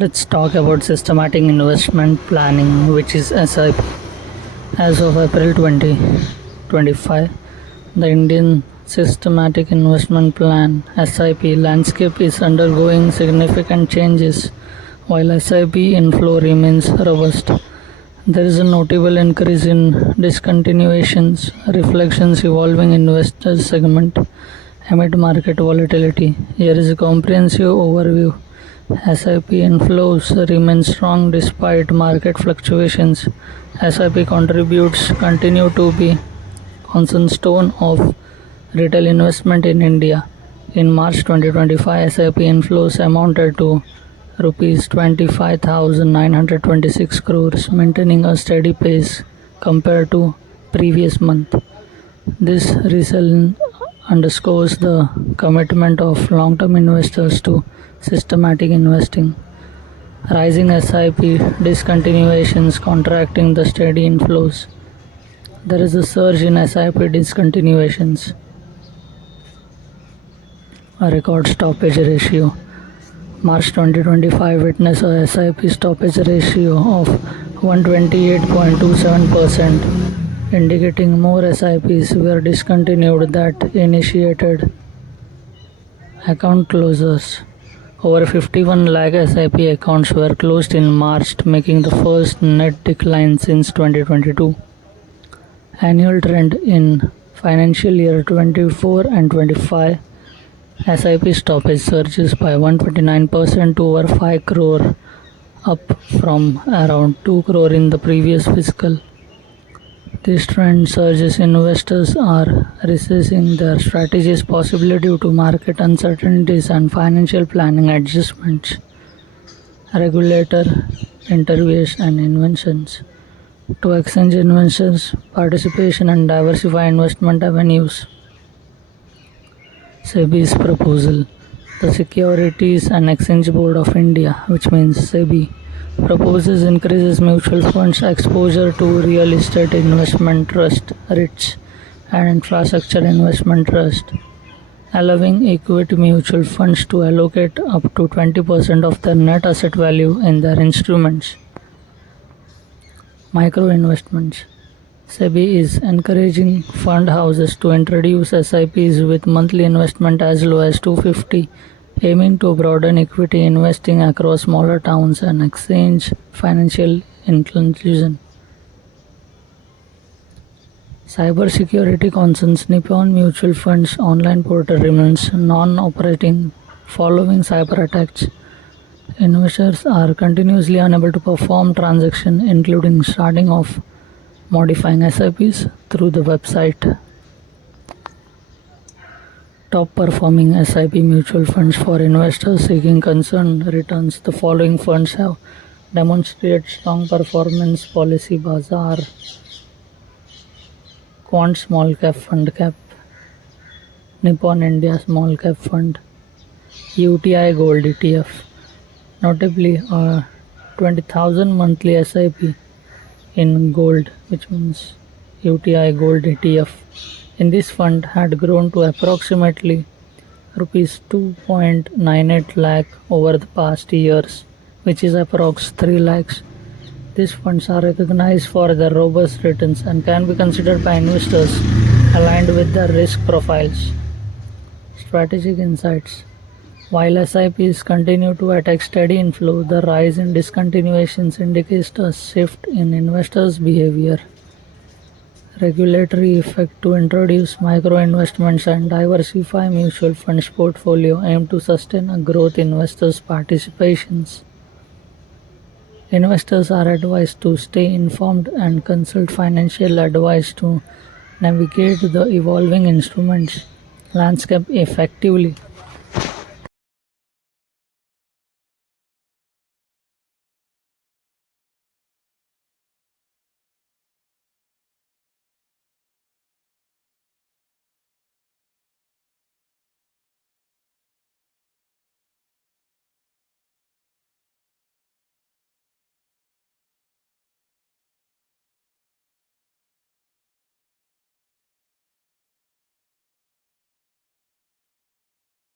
Let's talk about systematic investment planning, which is SIP. As of April 2025, the Indian Systematic Investment Plan (SIP) landscape is undergoing significant changes. While SIP inflow remains robust, there is a notable increase in discontinuations, reflections evolving investor segment amid market volatility. Here is a comprehensive overview. SIP inflows remain strong despite market fluctuations. SIP contributes continue to be cornerstone of retail investment in India. In March 2025, SIP inflows amounted to rupees 25,926 crores, maintaining a steady pace compared to previous month. This result underscores the commitment of long-term investors to systematic investing. Rising SIP discontinuations contracting the steady inflows. There is a surge in SIP discontinuations. A record stoppage ratio. March 2025 witnessed a SIP stoppage ratio of 128.27%, indicating more SIPs were discontinued than initiated. Account closures. Over 51 lakh SIP accounts were closed in March, making the first net decline since 2022. Annual trend in financial year 24 and 25, SIP stoppage surges by 129% to over 5 crore, up from around 2 crore in the previous fiscal. This trend suggests investors are reassessing their strategies, possibly due to market uncertainties and financial planning adjustments. Regulator interviews and inventions to exchange investors' participation and diversify investment avenues. SEBI's proposal. The Securities and Exchange Board of India, which means SEBI, proposes increases mutual funds exposure to real estate investment trust (REITs) and infrastructure investment trust, allowing equity mutual funds to allocate up to 20% of their net asset value in their instruments. Micro investments. SEBI is encouraging fund houses to introduce SIPs with monthly investment as low as 250, aiming to broaden equity investing across smaller towns and exchange financial inclusion. Cybersecurity concerns. Nippon Mutual Fund's online portal remains non-operating following cyber attacks. Investors are continuously unable to perform transactions, including starting off modifying SIPs through the website. Top performing SIP mutual funds for investors seeking concerned returns. The following funds have demonstrated strong performance: Policy Bazaar, Quant Small Cap Fund Cap, Nippon India Small Cap Fund, UTI Gold ETF. Notably, a 20,000 monthly SIP in gold, which means UTI Gold ETF, in this fund had grown to approximately rupees 2.98 lakh over the past years, which is approx 3 lakhs. These funds are recognized for their robust returns and can be considered by investors aligned with their risk profiles. Strategic insights. While SIPs continue to attract steady inflow, the rise in discontinuations indicates a shift in investors' behavior. Regulatory effect to introduce micro investments and diversify mutual funds portfolio aim to sustain a growth in investors' participations. Investors are advised to stay informed and consult financial advice to navigate the evolving instruments landscape effectively.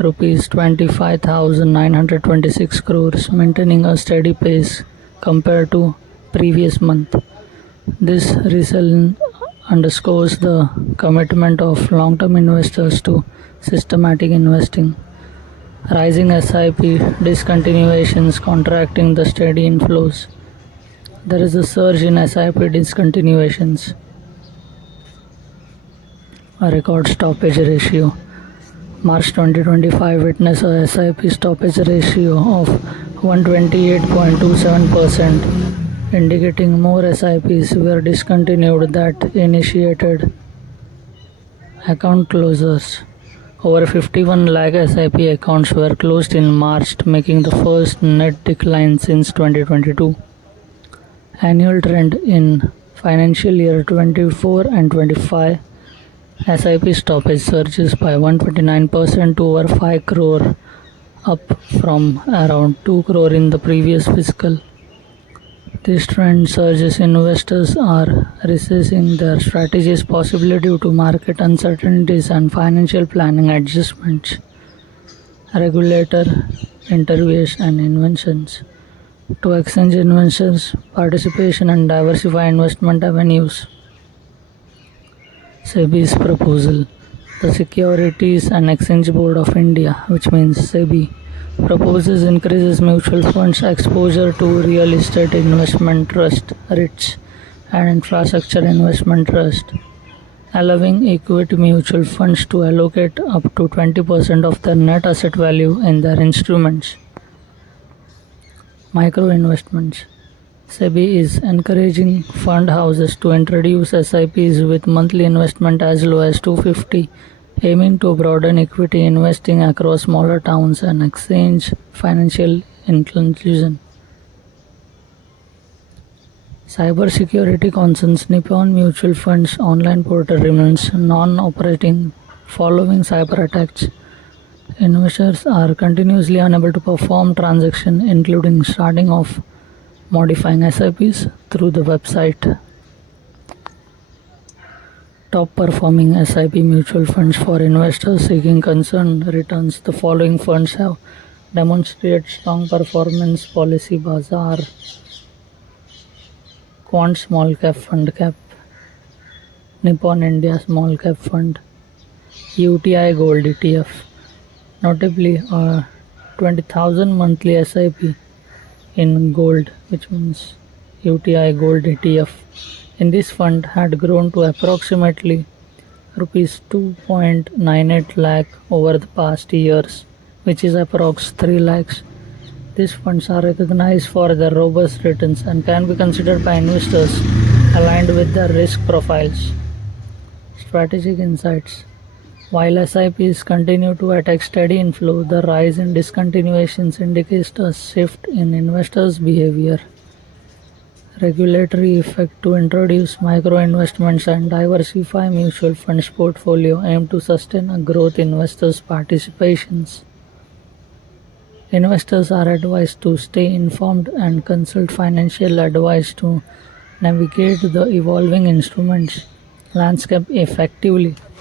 rupees 25,926 crores, maintaining a steady pace compared to previous month. This result underscores the commitment of long-term investors to systematic investing. Rising SIP discontinuations contracting the steady inflows. There is a surge in SIP discontinuations. A record stoppage ratio. March 2025 witnessed a SIP stoppage ratio of 128.27%, indicating more SIPs were discontinued that initiated account closures. Over 51 lakh SIP accounts were closed in March, making the first net decline since 2022. Annual trend in financial year 24 and 25, SIP stoppage surges by 129% to over 5 crore, up from around 2 crore in the previous fiscal. This trend suggests investors are reassessing their strategies, possibly due to market uncertainties and financial planning adjustments. Regulator interviews and inventions to exchange investors' participation and diversify investment avenues. SEBI's proposal. The Securities and Exchange Board of India, which means SEBI, proposes increases mutual funds exposure to real estate investment trust REITs and infrastructure investment trust, allowing equity mutual funds to allocate up to 20% of their net asset value in their instruments. Micro investments. SEBI is encouraging fund houses to introduce SIPs with monthly investment as low as 250, aiming to broaden equity investing across smaller towns and exchange financial inclusion. Cybersecurity concerns. Nippon Mutual Fund's online portal remains non-operating following cyber attacks. Investors are continuously unable to perform transactions, including starting off modifying SIPs through the website. Top performing SIP mutual funds for investors seeking concerned returns. The following funds have demonstrated strong performance: Policy Bazaar, Quant Small Cap Fund Cap, Nippon India Small Cap Fund, UTI Gold ETF. Notably, a 20,000 monthly SIP in gold, which means UTI Gold ETF, in this fund had grown to approximately rupees 2.98 lakh over the past years, which is approx 3 lakhs. These funds are recognized for their robust returns and can be considered by investors aligned with their risk profiles. Strategic insights. While SIPs continue to attract steady inflow, the rise in discontinuations indicates a shift in investors' behavior. Regulatory effect to introduce micro investments and diversify mutual funds portfolio aim to sustain a growth in investors' participations. Investors are advised to stay informed and consult financial advice to navigate the evolving instruments landscape effectively.